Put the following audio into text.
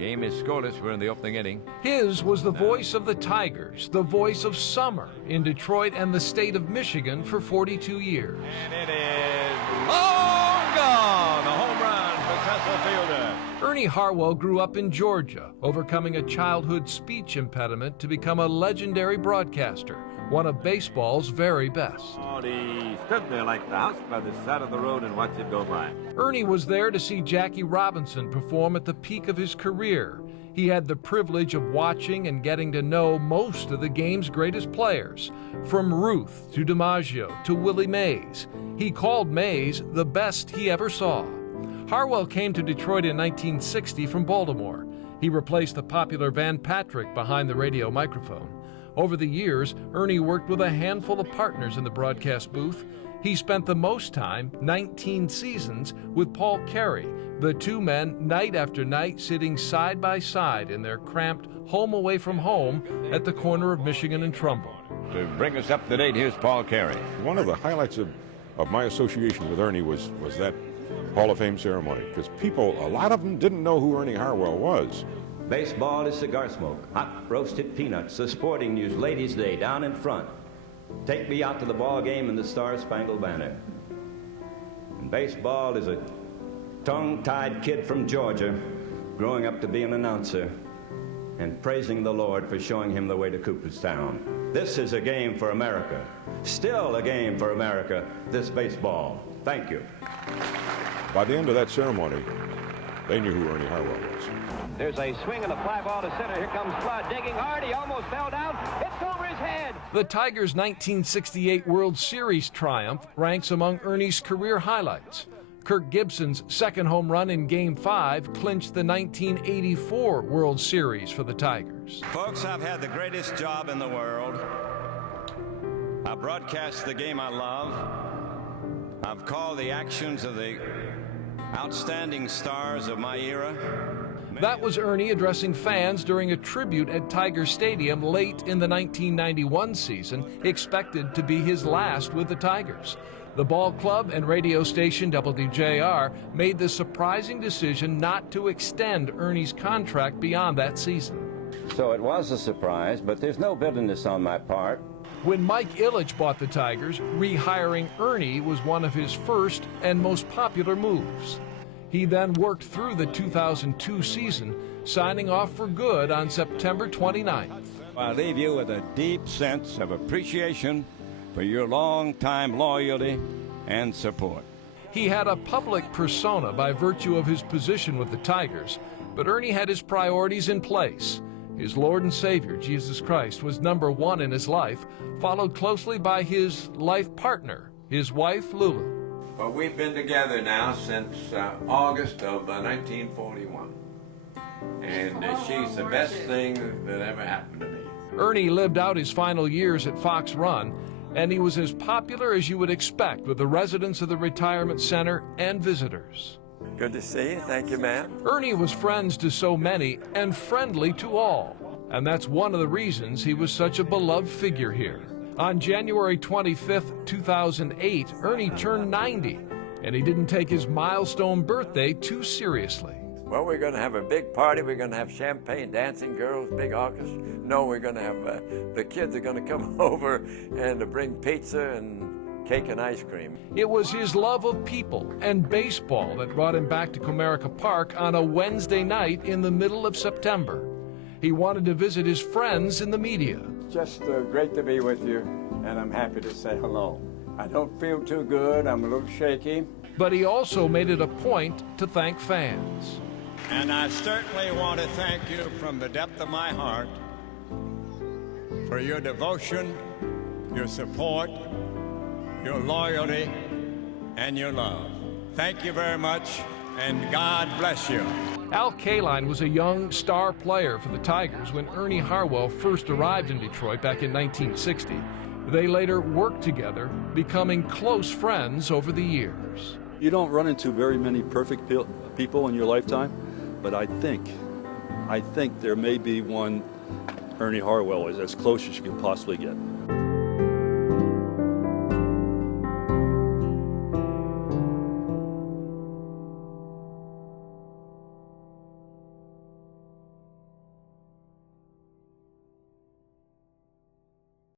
Game is scoreless. We're in the opening inning. His was the voice of the Tigers, the voice of summer in Detroit and the state of Michigan for 42 years. And it is long gone. A home run for Cecil Fielder. Ernie Harwell grew up in Georgia, overcoming a childhood speech impediment to become a legendary broadcaster, one of baseball's very best. Oh, he stood there like the house by the side of the road and watched it go by. Ernie was there to see Jackie Robinson perform at the peak of his career. He had the privilege of watching and getting to know most of the game's greatest players, from Ruth to DiMaggio to Willie Mays. He called Mays the best he ever saw. Harwell came to Detroit in 1960 from Baltimore. He replaced the popular Van Patrick behind the radio microphone. Over the years, Ernie worked with a handful of partners in the broadcast booth. He spent the most time, 19 seasons, with Paul Carey, the two men night after night sitting side by side in their cramped home away from home at the corner of Michigan and Trumbull. To bring us up to date, here's Paul Carey. One of the highlights of my association with Ernie was that Hall of Fame ceremony, because people, a lot of them didn't know who Ernie Harwell was. Baseball is cigar smoke, hot roasted peanuts, the sporting news, ladies' day down in front. Take me out to the ball game in the Star-Spangled Banner. And baseball is a tongue-tied kid from Georgia growing up to be an announcer and praising the Lord for showing him the way to Cooperstown. This is a game for America. Still a game for America, this baseball. Thank you. By the end of that ceremony, they knew who Ernie Harwell was. There's a swing and a fly ball to center. Here comes Flood digging hard. He almost fell down. It's over his head. The Tigers' 1968 World Series triumph ranks among Ernie's career highlights. Kirk Gibson's second home run in Game 5 clinched the 1984 World Series for the Tigers. Folks, I've had the greatest job in the world. I broadcast the game I love. I've called the actions of the outstanding stars of my era. That was Ernie addressing fans during a tribute at Tiger Stadium late in the 1991 season, expected to be his last with the Tigers. The ball club and radio station WJR made the surprising decision not to extend Ernie's contract beyond that season. So it was a surprise, but there's no bitterness on my part. When Mike Ilitch bought the Tigers, rehiring Ernie was one of his first and most popular moves. He then worked through the 2002 season, signing off for good on September 29th. I leave you with a deep sense of appreciation for your long-time loyalty and support. He had a public persona by virtue of his position with the Tigers, but Ernie had his priorities in place. His Lord and Savior, Jesus Christ, was number one in his life, followed closely by his life partner, his wife, Lulu. Well, we've been together now since August of 1941. And she's the best thing that ever happened to me. Ernie lived out his final years at Fox Run, and he was as popular as you would expect with the residents of the retirement center and visitors. Good to see you. Thank you, ma'am. Ernie was friends to so many and friendly to all, and that's one of the reasons he was such a beloved figure here. On January 25th, 2008, Ernie turned 90, and he didn't take his milestone birthday too seriously. Well, we're going to have a big party. We're going to have champagne, dancing girls, big orchestra. No, we're going to have, the kids are going to come over and bring pizza and cake and ice cream. It was his love of people and baseball that brought him back to Comerica Park on a Wednesday night in the middle of September. He wanted to visit his friends in the media. Just great to be with you, and I'm happy to say hello. I don't feel too good. I'm a little shaky. But he also made it a point to thank fans. And I certainly want to thank you from the depth of my heart for your devotion, your support, your loyalty, and your love. Thank you very much, and God bless you. Al Kaline was a young star player for the Tigers when Ernie Harwell first arrived in Detroit back in 1960. They later worked together, becoming close friends over the years. You don't run into very many perfect people in your lifetime, but I think there may be one. Ernie Harwell is as close as you can possibly get.